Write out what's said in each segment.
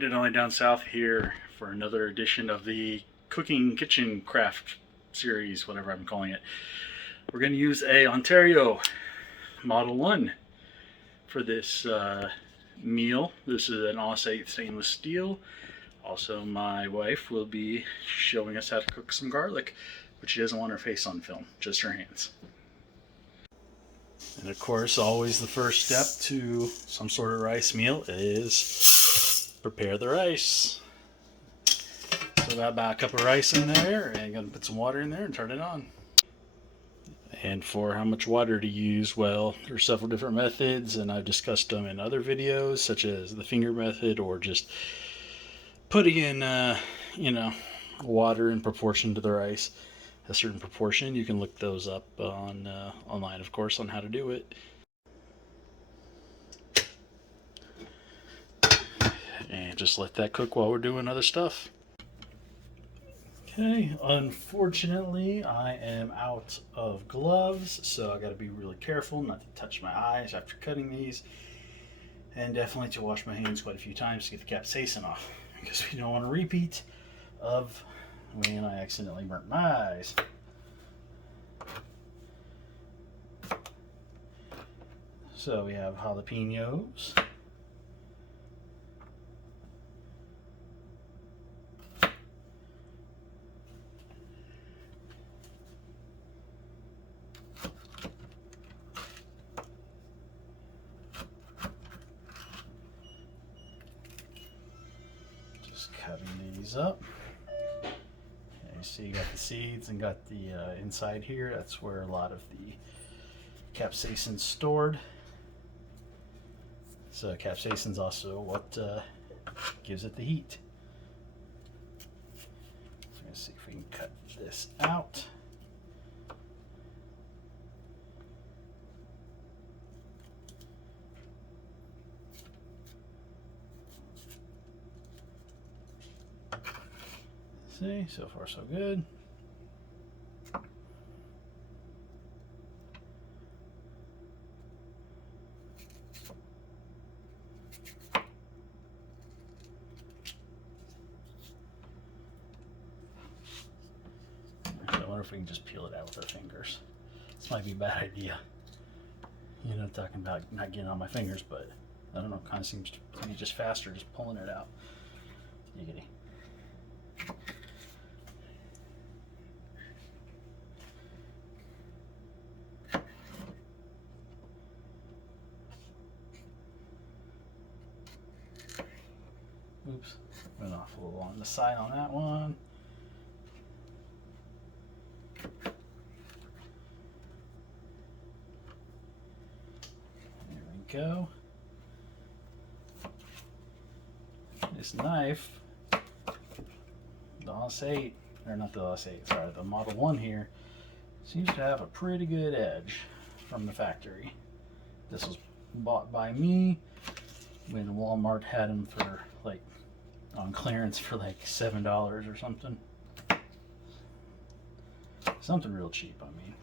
Hey, Denali Down South here for another edition of the Cooking Kitchen Craft series, whatever I'm calling it. We're going to use a Ontario Model 1 for this meal. This is an Aus-8 stainless steel. Also, my wife will be showing us how to cook some garlic, but she doesn't want her face on film, just her hands. And of course, always the first step to some sort of rice meal is prepare the rice. So got about a cup of rice in there, and gonna put some water in there and turn it on. And for how much water to use, well, there's several different methods, and I've discussed them in other videos, such as the finger method, or just putting in, water in proportion to the rice, a certain proportion. You can look those up on online, of course, on how to do it. And just let that cook while we're doing other stuff. Okay, unfortunately, I am out of gloves, so I got to be really careful not to touch my eyes after cutting these, and definitely to wash my hands quite a few times to get the capsaicin off, because we don't want a repeat of when I accidentally burnt my eyes. So we have jalapenos. Just cutting these up. Okay, so you got the seeds and got the inside here. That's where a lot of the capsaicin's stored. So capsaicin's also what gives it the heat. So let's see if we can cut this out. See, so far so good. I wonder if we can just peel it out with our fingers. This might be a bad idea. You know, talking about not getting on my fingers, but I don't know, kind of seems to be just faster just pulling it out. Giggity. Oops, went off a little on the side on that one. There we go. This knife, the Aus-8, or not the Aus-8, sorry, the Model 1 here, seems to have a pretty good edge from the factory. This was bought by me when Walmart had them for like on clearance for like $7 or something. Something real cheap, I mean,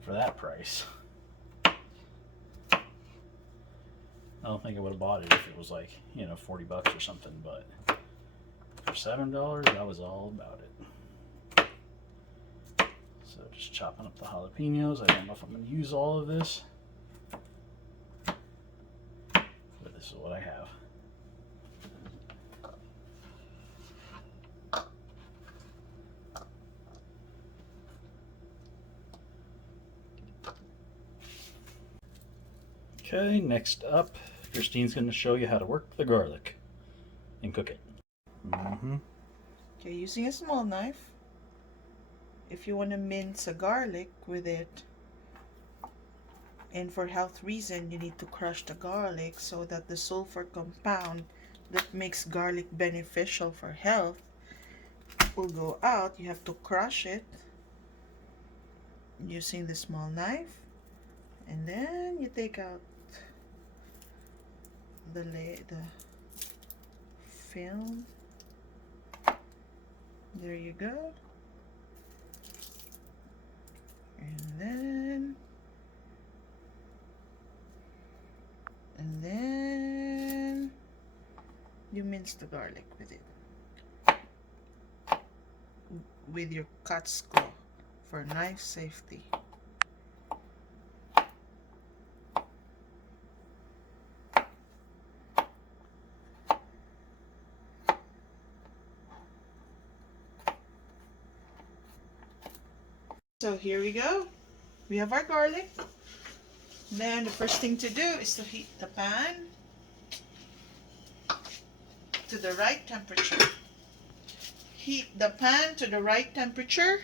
for that price. I don't think I would have bought it if it was like, you know, 40 bucks or something, but for $7, that was all about it. So just chopping up the jalapenos. I don't know if I'm going to use all of this, but this is what I have. Okay, next up, Christine's going to show you how to work the garlic and cook it. Okay, using a small knife, if you want to mince a garlic with it, and for health reason, you need to crush the garlic so that the sulfur compound that makes garlic beneficial for health will go out. You have to crush it using the small knife, and then you take out the film. There you go. And then you mince mince the garlic with it. With your cat's claw for knife safety. So here we go. We have our garlic. Then the first thing to do is to heat the pan to the right temperature. Heat the pan to the right temperature.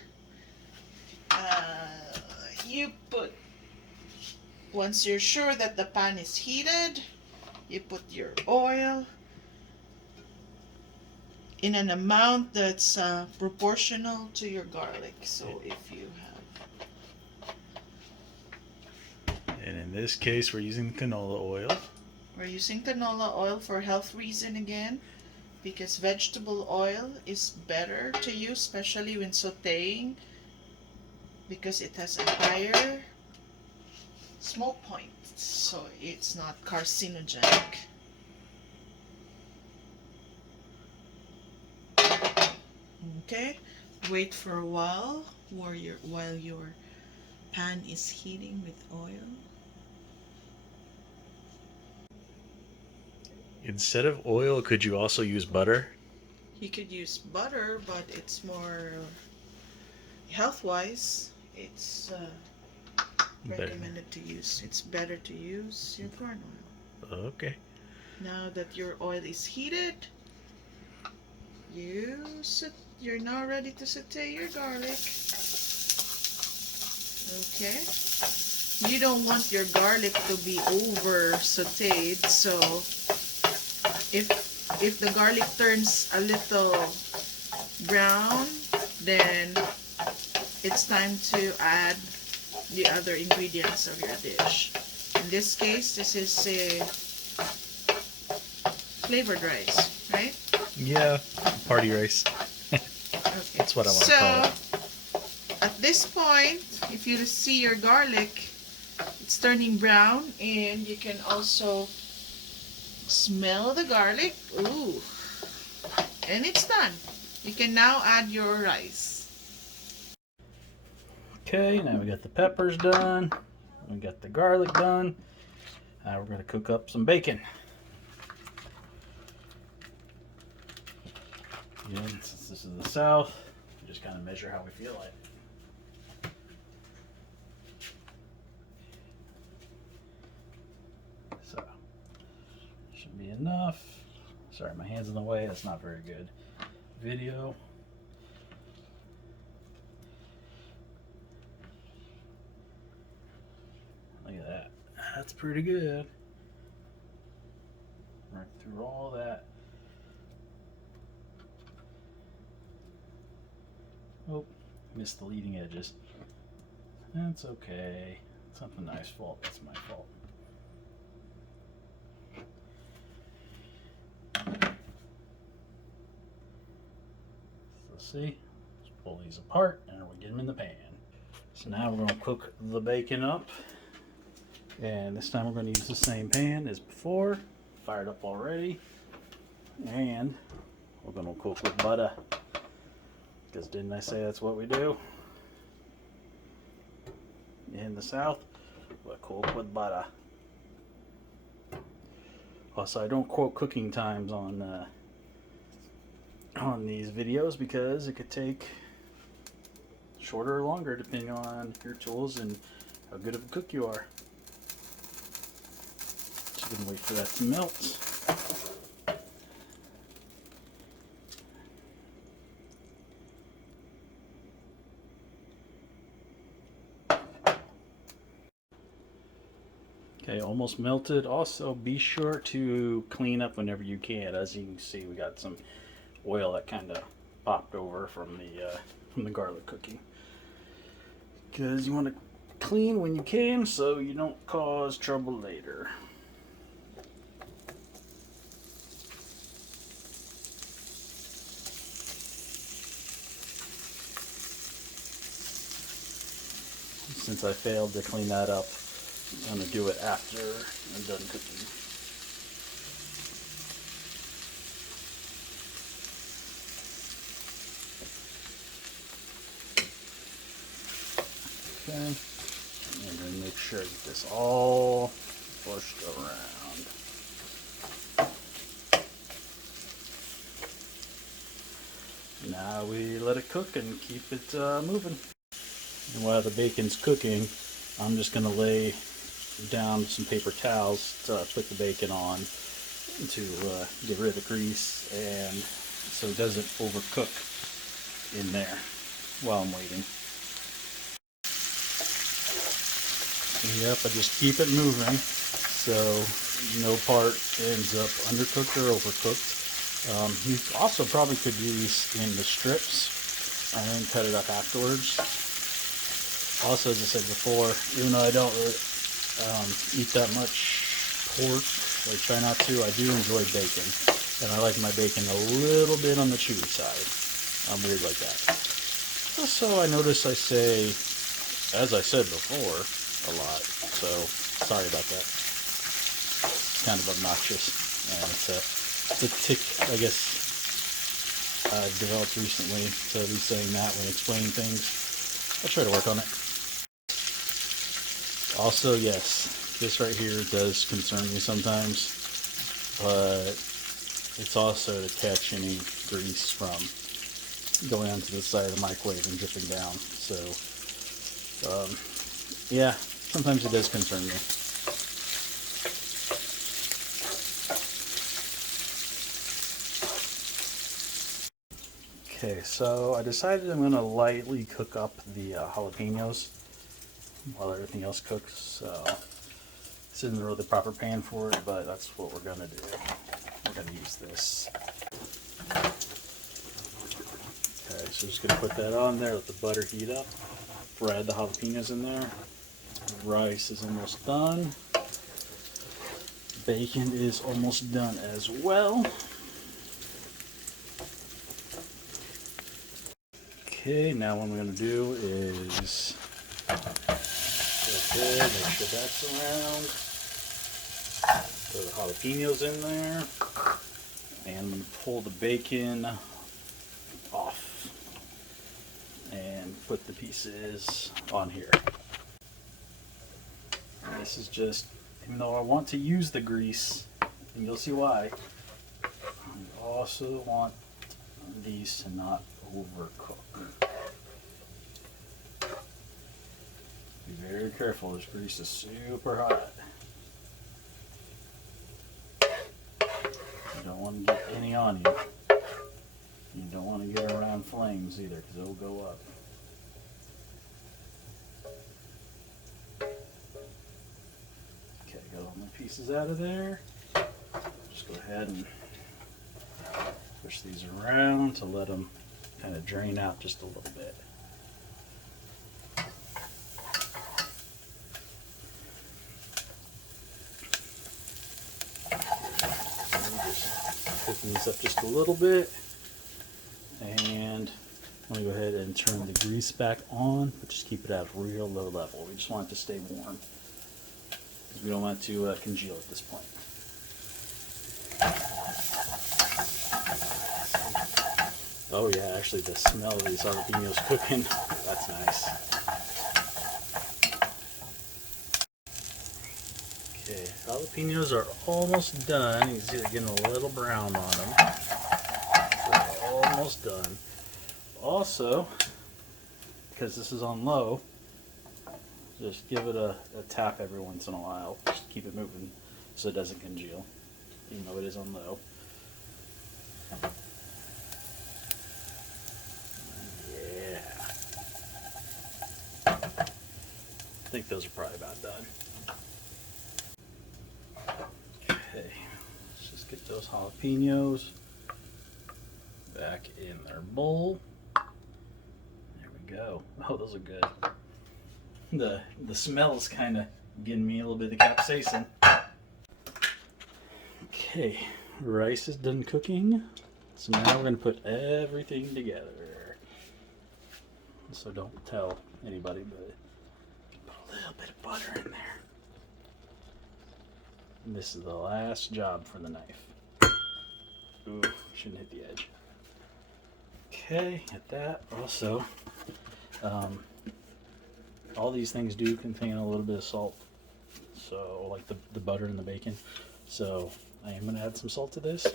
You put, once you're sure that the pan is heated, you put your oil in an amount that's proportional to your garlic. So if you have, And in this case, we're using canola oil. we're using canola oil for health reason again, because vegetable oil is better to use, especially when sauteing, because it has a higher smoke point, so it's not carcinogenic. Okay, wait for a while while your pan is heating with oil. Instead of oil, could you also use butter? You could use butter, but it's more health-wise. It's recommended to use. It's better to use your corn oil. Okay. Now that your oil is heated, you're now ready to saute your garlic. Okay. You don't want your garlic to be over sauteed, so if the garlic turns a little brown, then it's time to add the other ingredients of your dish. In this case, this is a flavored rice, right? Yeah, party rice. Okay. That's what I want to call it. At this point, if you see your garlic, it's turning brown, and you can also smell the garlic. Ooh. And it's done. You can now add your rice. Okay, now we got the peppers done. We got the garlic done. Now we're going to cook up some bacon. Again, since this is the South, we just kind of measure how we feel like. So, should be enough. Sorry, my hand's in the way. That's not very good video. Look at that. That's pretty good. Right through all that. Oh, missed the leading edges. That's okay. It's not the knife's fault. That's my fault. So see, let's pull these apart and we'll get them in the pan. So now we're going to cook the bacon up. And this time we're going to use the same pan as before. Fired up already. And we're going to cook with butter. Because didn't I say that's what we do? In the South, we cook with butter. Also, I don't quote cooking times on these videos because it could take shorter or longer depending on your tools and how good of a cook you are. Just gonna wait for that to melt. Okay, almost melted. Also, be sure to clean up whenever you can. As you can see, we got some oil that kind of popped over from the garlic cooking. Because you want to clean when you can, so you don't cause trouble later. Since I failed to clean that up, I'm going to do it after I'm done cooking. Okay. And then make sure I get this all pushed around. Now we let it cook and keep it moving. And while the bacon's cooking, I'm just going to lay down some paper towels to put the bacon on to get rid of the grease and so it doesn't overcook in there while I'm waiting. Yep, I just keep it moving so no part ends up undercooked or overcooked. You also probably could do these in the strips and then cut it up afterwards. Also, as I said before, even though I don't really eat that much pork, I try not to, I do enjoy bacon. And I like my bacon a little bit on the chewy side. I'm weird like that. Also, I notice I say, as I said before, a lot. So, sorry about that. It's kind of obnoxious. And it's a tick, I guess, I've developed recently to be saying that when explaining things. I'll try to work on it. Also, yes, this right here does concern me sometimes, but it's also to catch any grease from going onto the side of the microwave and dripping down. So, yeah, sometimes it does concern me. Okay, so I decided I'm going to lightly cook up the jalapenos while everything else cooks. So this isn't really the proper pan for it, but that's what we're going to do. We're going to use this. Okay, so just going to put that on there, let the butter heat up. Add the jalapenos in there. The rice is almost done. Bacon is almost done as well. Okay, now what I'm going to do is make sure that's around. Throw the jalapenos in there. And I'm going to pull the bacon off and put the pieces on here. And this is just, even though I want to use the grease, and you'll see why, I also want these to not overcook. Be very careful, this grease is super hot. You don't want to get any on you. You don't want to get around flames either, because it'll go up. Okay, got all my pieces out of there. Just go ahead and push these around to let them kind of drain out just a little bit. Just cooking these up just a little bit, and I'm going to go ahead and turn the grease back on, but just keep it at a real low level. We just want it to stay warm because we don't want it to congeal at this point. Oh yeah, actually the smell of these jalapenos cooking, that's nice. Okay, jalapenos are almost done. You can see they're getting a little brown on them. So they're almost done. Also, because this is on low, just give it a tap every once in a while. Just keep it moving so it doesn't congeal, even though it is on low. I think those are probably about done. Okay, let's just get those jalapenos back in their bowl. There we go. Oh, those are good. The smell is kind of getting me a little bit of the capsaicin. Okay, rice is done cooking. So now we're going to put everything together. So don't tell anybody, but put a little bit of butter in there. And this is the last job for the knife. Ooh, shouldn't hit the edge. Okay, at that. Also, I all these things do contain a little bit of salt. So, like the butter and the bacon. So, I am going to add some salt to this.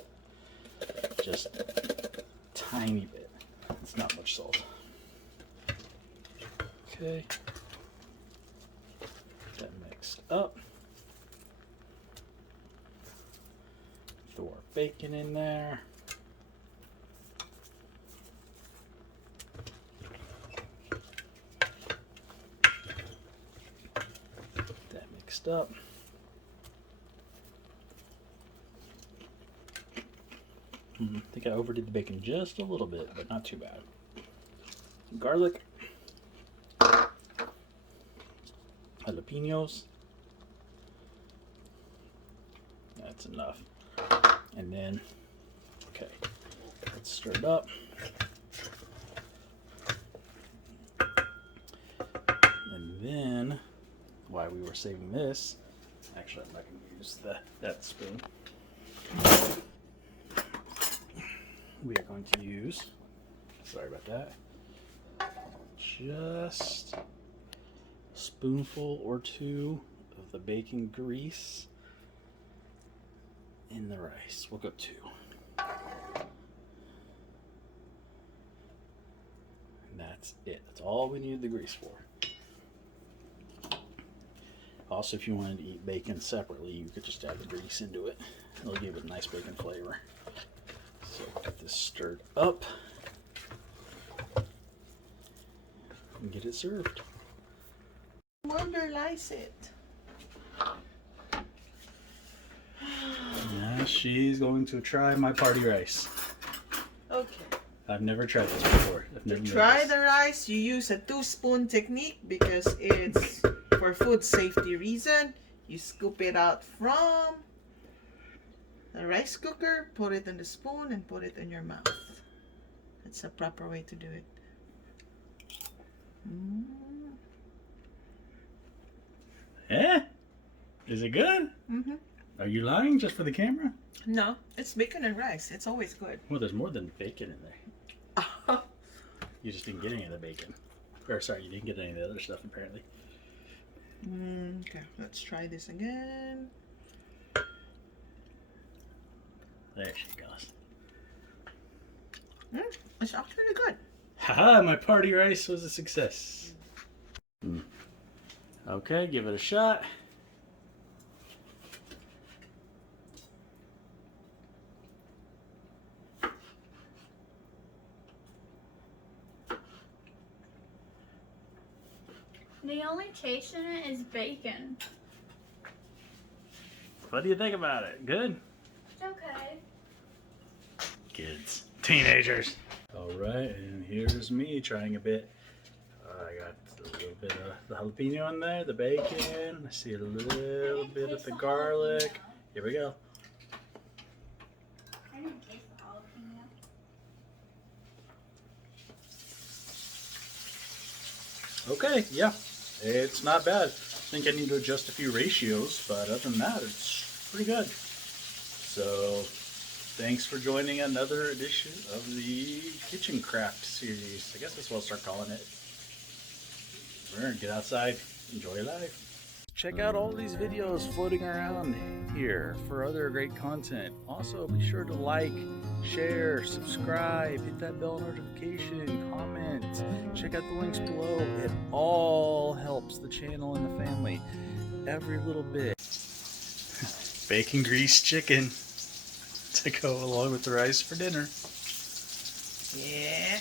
Just a tiny bit. It's not much salt. Okay. Get that mixed up. Throw our bacon in there. Get that mixed up. I think I overdid the bacon just a little bit, but not too bad. Some garlic. Jalapenos. That's enough. And then, okay, let's stir it up. And then, while we were saving this, actually I'm not going to use that spoon. We are going to use, sorry about that, just a spoonful or two of the bacon grease in the rice. We'll go 2. And that's it. That's all we need the grease for. Also, if you wanted to eat bacon separately, you could just add the grease into it. It'll give it a nice bacon flavor. So get this stirred up and get it served. Wonderlice it. Now she's going to try my party rice. Okay. I've never tried this before. I've never Try the rice. You use a 2-spoon technique because it's for food safety reason. You scoop it out from the rice cooker, put it in the spoon, and put it in your mouth. That's a proper way to do it. Yeah? Is it good? Are you lying just for the camera? No, it's bacon and rice. It's always good. Well, there's more than bacon in there. You just didn't get any of the bacon. Or sorry, you didn't get any of the other stuff apparently. Okay, let's try this again. There she goes. It's actually good. Haha, my party rice was a success. Okay, give it a shot. The only taste in it is bacon. What do you think about it? Good? It's okay. Kids. Teenagers. Alright, and here's me trying a bit. I got a little bit of the jalapeno in there, the bacon. I see a little bit of the garlic. Here we go. I didn't taste the jalapeno. Okay, yeah. It's not bad. I think I need to adjust a few ratios, but other than that, it's pretty good. So, thanks for joining another edition of the Kitchen Craft series. I guess that's what I'll start calling it. Get outside, enjoy life. Check out all these videos floating around here for other great content. Also, be sure to like, share, subscribe, hit that bell notification, comment, check out the links below. It all helps the channel and the family. Every little bit. Bacon grease chicken to go along with the rice for dinner. Yeah.